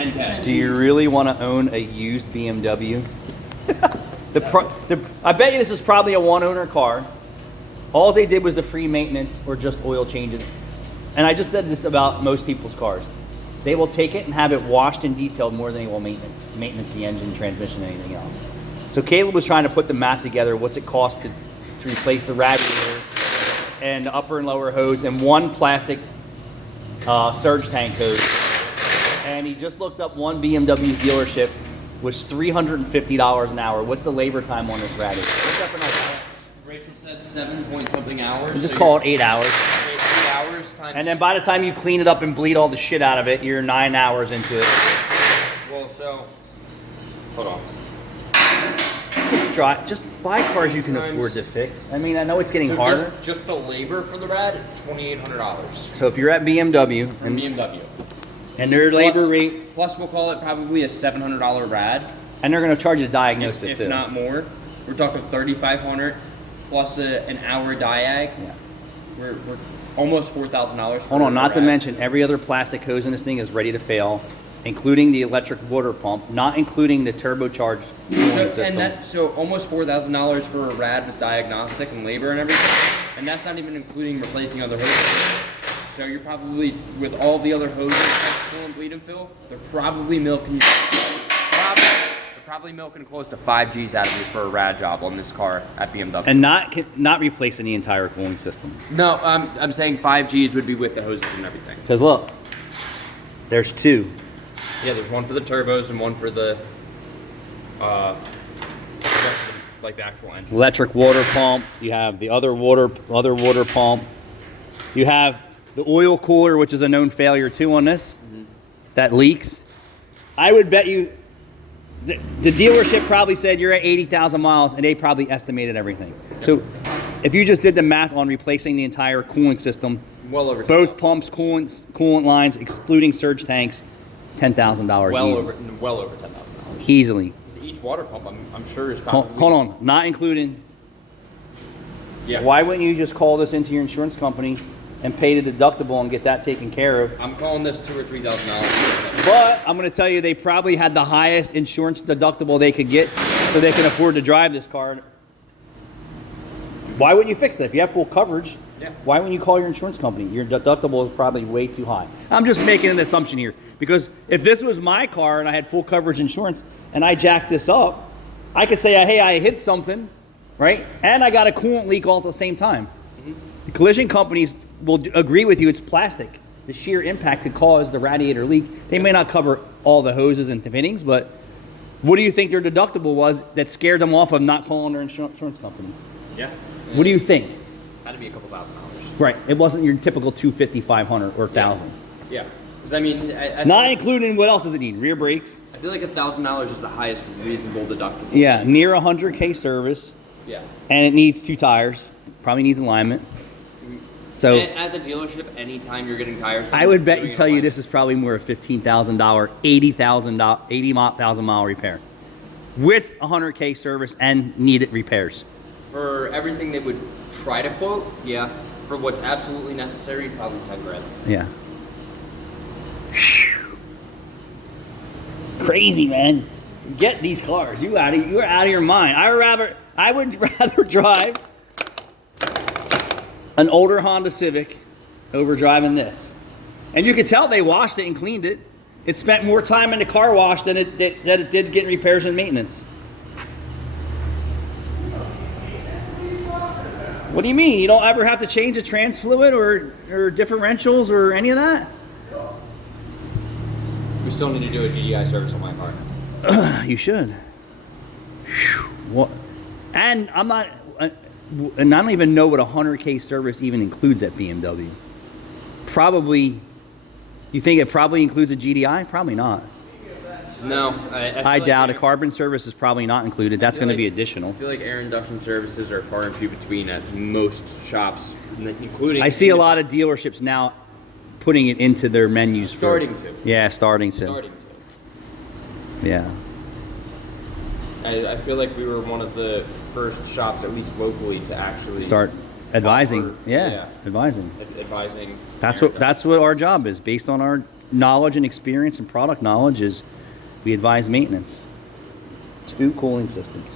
10K. Do you really want to own a used BMW? I bet you this is probably a one-owner car. All they did was the free maintenance or just oil changes. And I just said this about most people's cars. They will take it and have it washed and detailed more than they will maintenance the engine, transmission, and anything else. So Caleb was trying to put the math together. What's it cost to replace the radiator and the upper and lower hose and one plastic surge tank hose. And he just looked up one BMW dealership was $350 an hour. What's the labor time on this radiator? What's up in our Rachel said 7-point-something hours. Just call it 8 hours. 8 hours times. And then by the time you clean it up and bleed all the shit out of it, you're 9 hours into it. Well, so hold on. Just buy cars you can afford to fix. I mean, I know it's getting harder. Just the labor for the rad, $2,800. So if you're at BMW and their labor rate, plus we'll call it probably a $700 rad, and they're going to charge you to diagnose it if too. not more. We're talking $3,500 plus an hour diag. Yeah. We're almost $4,000. Hold on, not to mention every other plastic hose in this thing is ready to fail, including the electric water pump, not including the turbocharged cooling system. So almost $4,000 for a rad with diagnostic and labor and everything, and that's not even including replacing other hoses. So you're probably, with all the other hoses, fill and bleed and fill, they're probably milking close to 5 G's out of you for a rad job on this car at BMW. And not replacing the entire cooling system. No, I'm saying 5 G's would be with the hoses and everything. Because look, there's two. Yeah, there's one for the turbos and one for the, like the actual engine. Electric water pump. You have the other water pump. You have the oil cooler, which is a known failure too on this, that leaks. I would bet you the dealership probably said you're at 80,000 miles, and they probably estimated everything. So if you just did the math on replacing the entire cooling system, well over both pumps, coolant lines, excluding surge tanks, $10,000. Well over $10,000. Easily. Each water pump, I'm sure is probably. Hold on, not including. Yeah. Why wouldn't you just call this into your insurance company and pay the deductible and get that taken care of? I'm calling this $2,000 or $3,000. But I'm going to tell you, they probably had the highest insurance deductible they could get, so they can afford to drive this car. Why wouldn't you fix it? If you have full coverage, why wouldn't you call your insurance company? Your deductible is probably way too high. I'm just making an assumption here, because if this was my car and I had full coverage insurance and I jacked this up, I could say, hey, I hit something, right? And I got a coolant leak all at the same time. The collision companies will agree with you, it's plastic. The sheer impact could cause the radiator leak. They may not cover all the hoses and fittings, but what do you think their deductible was that scared them off of not calling their insurance company? Yeah. What do you think? Had to be a couple $1,000. Right. It wasn't your typical $250, $500, or $1,000. Yeah. Because I mean, not including, what else does it need? Rear brakes. I feel like $1,000 is the highest reasonable deductible. Yeah, near 100K service. Yeah. And it needs 2 tires. Probably needs alignment. So at the dealership, anytime you're getting tires, I would bet you tell you this is probably more a $15,000, $80,000 mile repair with 100K service and needed repairs. For everything they would try to quote, yeah. For what's absolutely necessary, probably $10,000. Yeah. Crazy, man. Get these cars. You're out of your mind. I would rather drive an older Honda Civic over driving this. And you could tell they washed it and cleaned it. It spent more time in the car wash than it did getting repairs and maintenance. What do you mean? You don't ever have to change a trans fluid or differentials or any of that? We still need to do a GDI service on my car. You should. What? And I'm not... And I don't even know what a 100K service even includes at BMW. Probably, you think it probably includes a GDI? Probably not. No. I doubt a carbon service is probably not included. That's going to be additional. I feel like air induction services are far and few between at most shops, including... I see a lot of dealerships now putting it into their menus. Starting to. Yeah, starting to. Yeah. I feel like we were one of the first shops, at least locally, to actually start advising. Advising. That's what our job is, based on our knowledge and experience and product knowledge is we advise maintenance. 2 cooling systems.